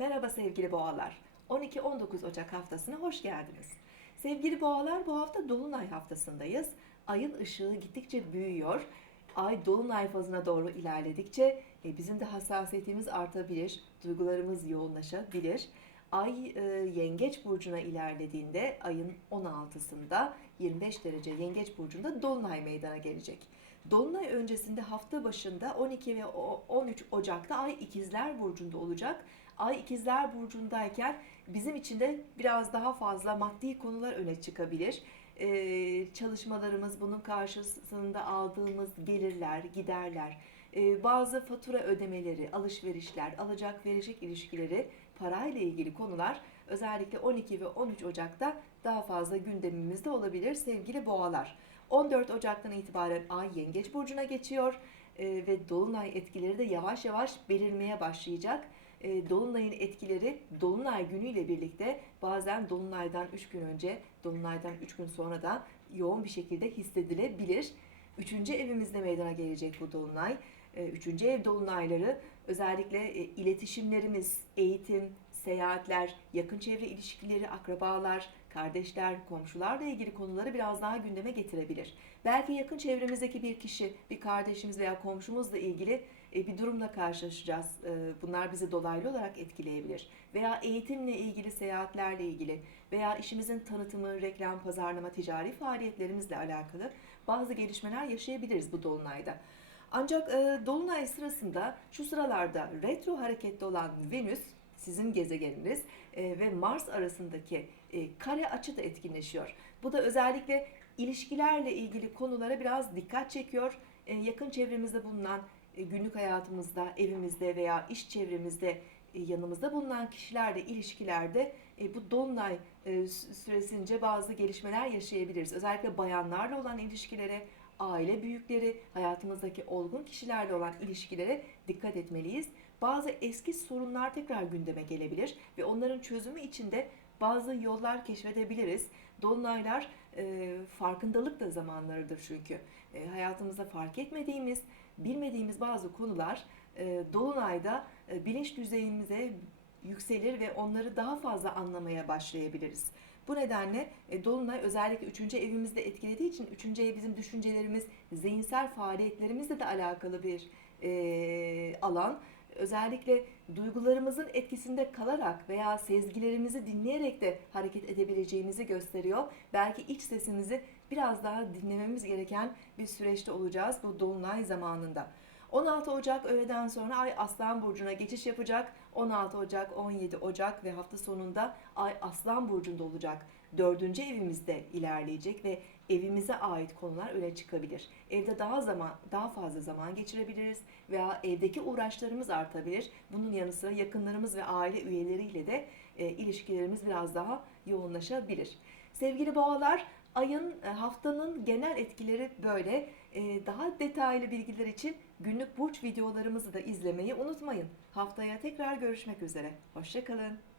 Merhaba sevgili boğalar. 12-19 Ocak haftasına hoş geldiniz. Sevgili boğalar bu hafta Dolunay haftasındayız. Ayın ışığı gittikçe büyüyor. Ay Dolunay fazına doğru ilerledikçe e, bizim de hassasiyetimiz artabilir, duygularımız yoğunlaşabilir. Ay e, Yengeç burcuna ilerlediğinde ayın 16'sında 25 derece Yengeç burcunda Dolunay meydana gelecek. Dolunay öncesinde hafta başında 12 ve o- 13 Ocak'ta Ay İkizler Burcu'nda olacak. Ay İkizler Burcu'ndayken bizim için de biraz daha fazla maddi konular öne çıkabilir. Ee, çalışmalarımız, bunun karşısında aldığımız gelirler, giderler, ee, bazı fatura ödemeleri, alışverişler, alacak verecek ilişkileri, parayla ilgili konular özellikle 12 ve 13 Ocak'ta daha fazla gündemimizde olabilir sevgili boğalar. 14 Ocak'tan itibaren Ay Yengeç Burcu'na geçiyor e, ve Dolunay etkileri de yavaş yavaş belirmeye başlayacak. E, Dolunay'ın etkileri Dolunay günüyle birlikte bazen Dolunay'dan 3 gün önce, Dolunay'dan 3 gün sonra da yoğun bir şekilde hissedilebilir. Üçüncü evimizde meydana gelecek bu Dolunay. E, Üçüncü ev Dolunayları özellikle e, iletişimlerimiz, eğitim, seyahatler, yakın çevre ilişkileri, akrabalar, kardeşler, komşularla ilgili konuları biraz daha gündeme getirebilir. Belki yakın çevremizdeki bir kişi, bir kardeşimiz veya komşumuzla ilgili e, bir durumla karşılaşacağız. E, Bunlar bizi dolaylı olarak etkileyebilir. Veya eğitimle ilgili, seyahatlerle ilgili veya işimizin tanıtımı, reklam, pazarlama, ticari faaliyetlerimizle alakalı bazı gelişmeler yaşayabiliriz bu dolunayda. Ancak e, dolunay sırasında şu sıralarda retro harekette olan Venüs sizin gezegeniniz e, ve Mars arasındaki e, kare açı da etkinleşiyor. Bu da özellikle ilişkilerle ilgili konulara biraz dikkat çekiyor. E, yakın çevremizde bulunan e, günlük hayatımızda, evimizde veya iş çevremizde e, yanımızda bulunan kişilerle ilişkilerde e, bu dolunay e, sü- süresince bazı gelişmeler yaşayabiliriz. Özellikle bayanlarla olan ilişkilere, aile büyükleri, hayatımızdaki olgun kişilerle olan ilişkilere dikkat etmeliyiz. Bazı eski sorunlar tekrar gündeme gelebilir ve onların çözümü için de bazı yollar keşfedebiliriz. Dolunaylar e, farkındalık da zamanlarıdır çünkü. E, hayatımızda fark etmediğimiz, bilmediğimiz bazı konular e, Dolunay'da e, bilinç düzeyimize yükselir ve onları daha fazla anlamaya başlayabiliriz. Bu nedenle e, Dolunay özellikle 3. evimizde etkilediği için 3. ev bizim düşüncelerimiz, zihinsel faaliyetlerimizle de alakalı bir e, alan. Özellikle duygularımızın etkisinde kalarak veya sezgilerimizi dinleyerek de hareket edebileceğimizi gösteriyor. Belki iç sesimizi biraz daha dinlememiz gereken bir süreçte olacağız bu Dolunay zamanında. 16 Ocak öğleden sonra Ay Aslan Burcu'na geçiş yapacak. 16 Ocak, 17 Ocak ve hafta sonunda Ay Aslan Burcu'nda olacak. Dördüncü evimizde ilerleyecek ve evimize ait konular öne çıkabilir. Evde daha zaman, daha fazla zaman geçirebiliriz veya evdeki uğraşlarımız artabilir. Bunun yanı sıra yakınlarımız ve aile üyeleriyle de e, ilişkilerimiz biraz daha yoğunlaşabilir. Sevgili boğalar, ayın e, haftanın genel etkileri böyle. E, Daha detaylı bilgiler için günlük burç videolarımızı da izlemeyi unutmayın. Haftaya tekrar görüşmek üzere. Hoşçakalın.